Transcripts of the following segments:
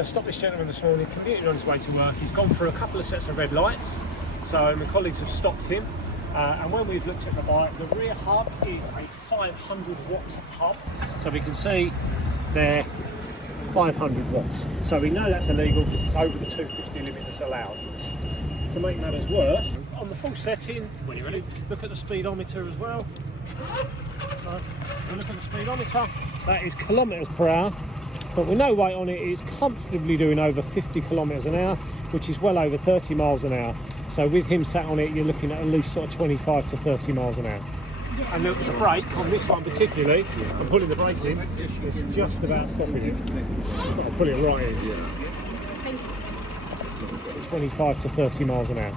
I stopped this gentleman this morning, commuting on his way to work. He's gone through a couple of sets of red lights, so my colleagues have stopped him. And when we've looked at the bike, the rear hub is a 500 watt hub. So we can see there 500 watts. So we know that's illegal because it's over the 250 limit that's allowed. To make matters worse, on the full setting, when you're ready, look at the speedometer as well. So, look at the speedometer, that is kilometres per hour. But with no weight on it, it's comfortably doing over 50 kilometres an hour, which is well over 30 miles an hour. So with him sat on it, you're looking at least sort of 25 to 30 miles an hour. And the brake on this one particularly, I'm pulling the brake in, it's just about stopping it. I've got to pull it right in. 25 to 30 miles an hour.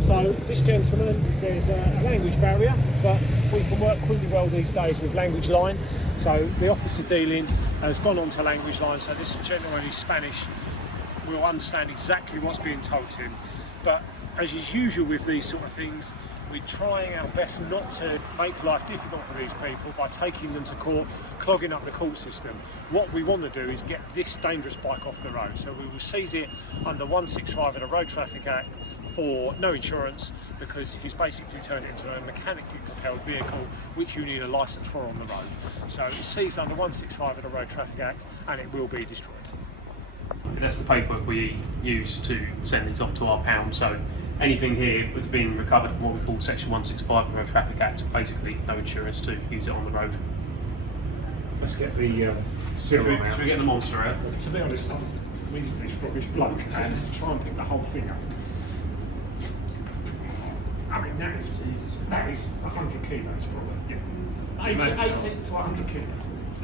So this gentleman, there's a language barrier, but we can work really well these days with language line. So the officer dealing has gone on to language line, so this gentleman is Spanish, will understand exactly what's being told to him. But as is usual with these sort of things, we're trying our best not to make life difficult for these people by taking them to court, clogging up the court system. What we want to do is get this dangerous bike off the road. So we will seize it under 165 of the Road Traffic Act for no insurance, because he's basically turned it into a mechanically propelled vehicle which you need a licence for on the road. So it's seized under 165 of the Road Traffic Act and it will be destroyed. And that's the paperwork we use to send these off to our pound. So anything here that's been recovered from what we call Section 165 of the Road Traffic Act, basically no insurance to use it on the road. Let's get the Seizure out. Should we get the monster out? To be honest, I'm a reasonably rubbish bloke, and to try and pick the whole thing up. I mean, that is 100 kilos probably. Yeah. 80 to 100 kilos.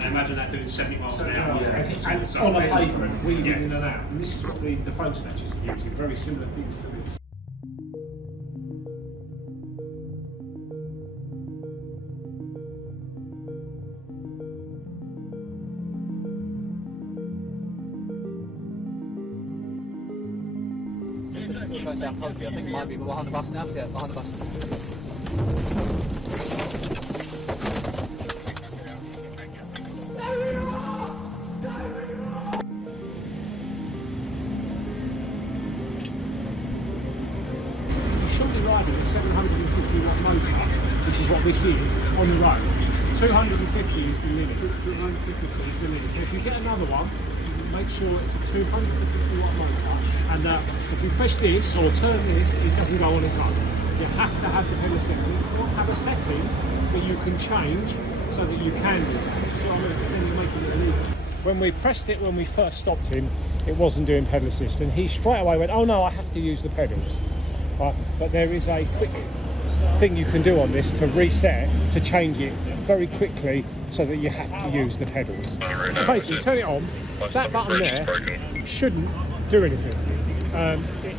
I imagine that doing 70 miles an hour. And on a pavement, weaving in and out. And this is what the PHONE-snatchers are using, very similar things to this. Going down country, I think it might be behind the bus now. Yeah, behind the bus. Shortly riding a 750 watt motor, which is what this is, on the road. 250 is the limit. 250 is the limit. So if you get another one, make sure it's a 250 watt motor, and if you press this or turn this, it doesn't go on its own. You have to have the pedal setting. You don't have a setting that you can change so that you can do it. So I mean, then you're making it illegal. When we pressed it, when we first stopped him, it wasn't doing pedal assist, and he straight away went, oh no, I have to use the pedals. But there is a quick thing you can do on this to reset, to change it very quickly so that you have to use the pedals. Basically, turn it on, that button there shouldn't do anything.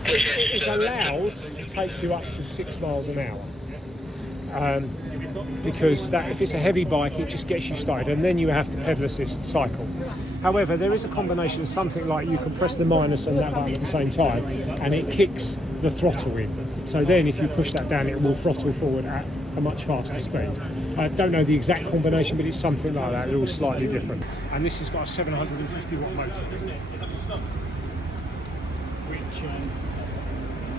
It is allowed to take you up to 6 miles an hour. Because if it's a heavy bike, it just gets you started, and then you have to pedal assist cycle. However, there is a combination of something like you can press the minus and that button at the same time, and it kicks the throttle in. So then if you push that down, it will throttle forward at a much faster speed. I don't know the exact combination, but it's something like that. They're all slightly different. And this has got a 750 watt motor, which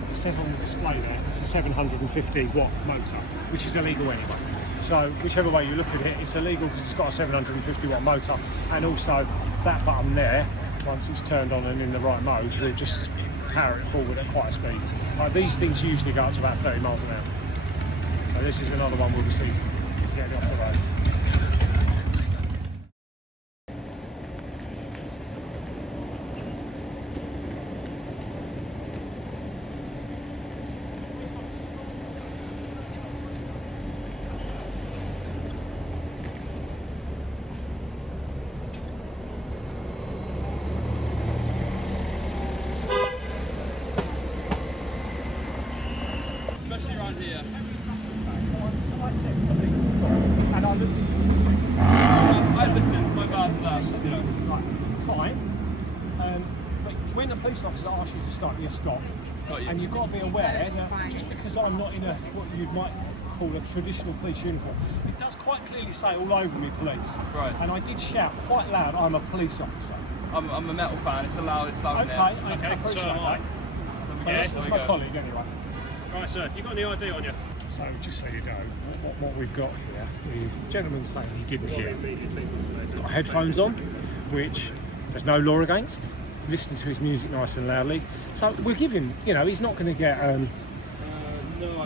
it says on the display there, it's a 750 watt motor, which is illegal anyway. So whichever way you look at it, it's illegal because it's got a 750 watt motor, and also that button there, once it's turned on and in the right mode, will just power it forward at quite a speed. These things usually go up to about 30 miles an hour. So this is another one we'll be seizing, getting it off the road. Especially around here. And I looked I listened, my bad for that. you know, like, fine. But when a police officer asks you to stop, you stop. Got you. And you've got to be aware that just because I'm not in what you might call a traditional police uniform. It does quite clearly say all over me police. Right. And I did shout quite loud, I'm a police officer. I'm a metal fan. It's loud in there. Okay, I appreciate so am I. that. Well, that's there we my go. colleague anyway. Right, sir, you got any ID on you? So just so you know, what we've got here is the gentleman saying he didn't hear. He's got headphones on, which there's no law against. Listening to his music nice and loudly. So we'll give him, you know, he's not going to get,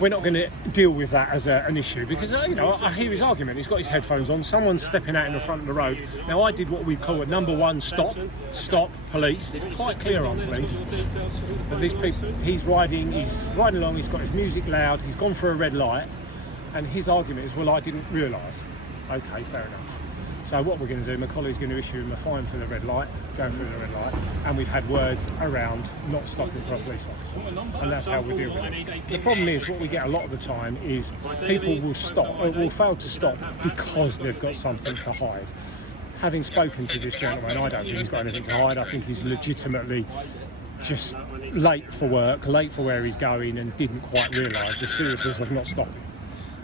we're not going to deal with that as an issue because, you know, I hear his argument. He's got his headphones on, someone's stepping out in the front of the road. Now I did what we call a number one stop, police. It's quite clear on police. But these people, he's riding along, he's got his music loud, he's gone for a red light, and his argument is, well, I didn't realise. Okay, fair enough. So what we're going to do, my colleague's going to issue him a fine for the red light, going through the red light, and we've had words around not stopping for a police officer, and that's how we deal with it. The problem is, what we get a lot of the time is people will stop, or will fail to stop because they've got something to hide. Having spoken to this gentleman, I don't think he's got anything to hide. I think he's legitimately just late for work, late for where he's going, and didn't quite realise the seriousness of not stopping.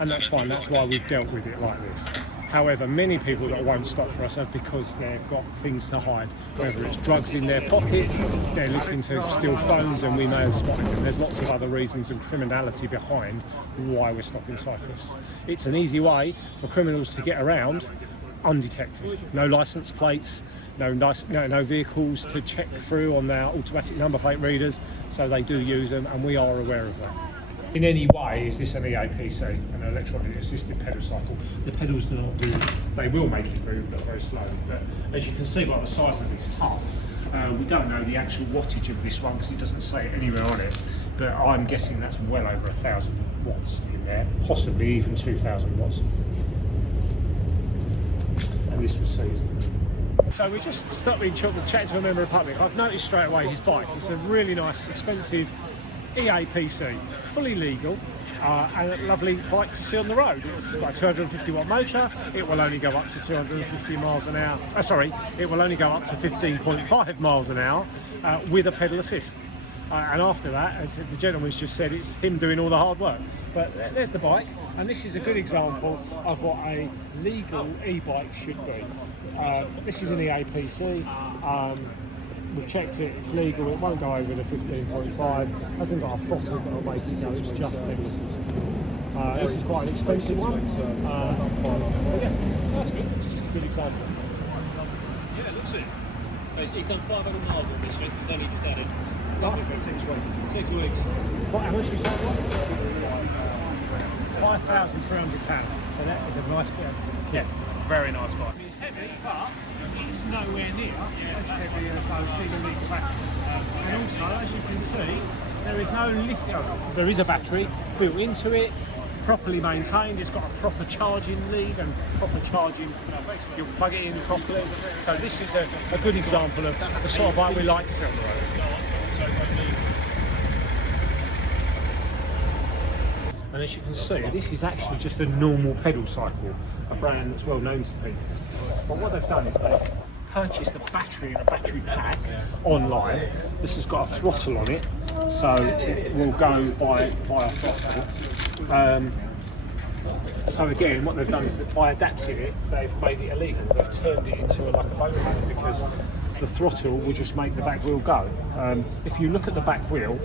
And that's fine, that's why we've dealt with it like this. However, many people that won't stop for us are because they've got things to hide, whether it's drugs in their pockets, they're looking to steal phones and we may have spotted them. There's lots of other reasons and criminality behind why we're stopping cyclists. It's an easy way for criminals to get around undetected. No licence plates, no vehicles to check through on their automatic number plate readers, so they do use them and we are aware of that. In any way, is this an EAPC, an electronically assisted pedal cycle? The pedals do not do, they will make it move, but very slowly. But as you can see by the size of this hub, we don't know the actual wattage of this one because it doesn't say it anywhere on it, but I'm guessing that's well over 1,000 watts in there, possibly even 2,000 watts. And this was seized. So we just stopped in chatting to a member of the public. I've noticed straight away his bike. It's a really nice, expensive EAPC, fully legal, and a lovely bike to see on the road. It's got a 250 watt motor. It will only go up to 250 miles an hour. It will only go up to 15.5 miles an hour with a pedal assist. And after that, as the gentleman's just said, it's him doing all the hard work. But there's the bike, and this is a good example of what a legal e-bike should be. This is an EAPC. We've checked it, it's legal, it won't go over the 15.5, hasn't got a throttle that will make it go, it's just pedal assist. This is quite an expensive one, but yeah, that's good, it's just a good example. Yeah, it looks it. He's done 500 miles on this week, he's only just added. Started for 6 weeks. 6 weeks. How much we sold £5,300. So that is a nice bit. Yeah, very nice bike. It's heavy, but it's nowhere near as heavy as those big elite batteries. And also, as you can see, there is no lithium. There is a battery built into it, properly maintained. It's got a proper charging lead and proper charging. You'll plug it in properly. So this is a good example of the sort of bike we like to see on the road. And as you can see, this is actually just a normal pedal cycle, a brand that's well known to people. But what they've done is they've purchased a battery and a battery pack online. This has got a throttle on it, so it will go via throttle. So again, what they've done is that by adapting it, they've made it illegal. They've turned it into like a moped because the throttle will just make the back wheel go. If you look at the back wheel,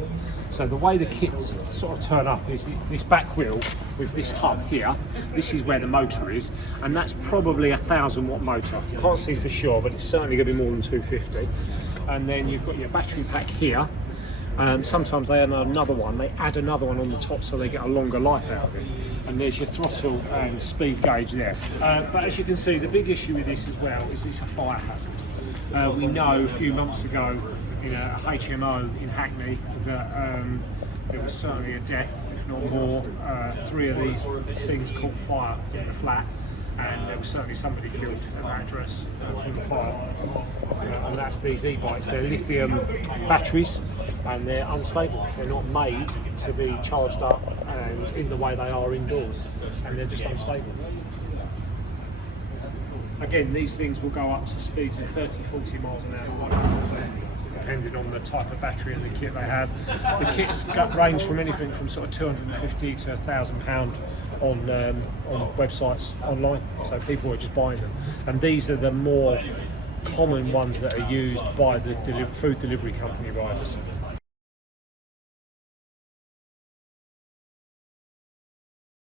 so the way the kits sort of turn up is this back wheel with this hub here. This is where the motor is, and that's probably a 1,000 watt motor. Can't see for sure, but it's certainly going to be more than 250. And then you've got your battery pack here. Sometimes they add another one. They add another one on the top so they get a longer life out of it. And there's your throttle and speed gauge there. But as you can see, the big issue with this as well is it's a fire hazard. We know a few months ago in a HMO in Hackney that there was certainly a death, if not more. 3 of these things caught fire in the flat, and there was certainly somebody killed at that address from the fire. And that's these e-bikes. They're lithium batteries and they're unstable. They're not made to be charged up and in the way they are indoors, and they're just unstable. Again, these things will go up to speeds of 30-40 miles an hour. depending on the type of battery and the kit they have. The kits range from anything from sort of 250 to £1,000 on websites online, so people are just buying them, and these are the more common ones that are used by the food delivery company riders.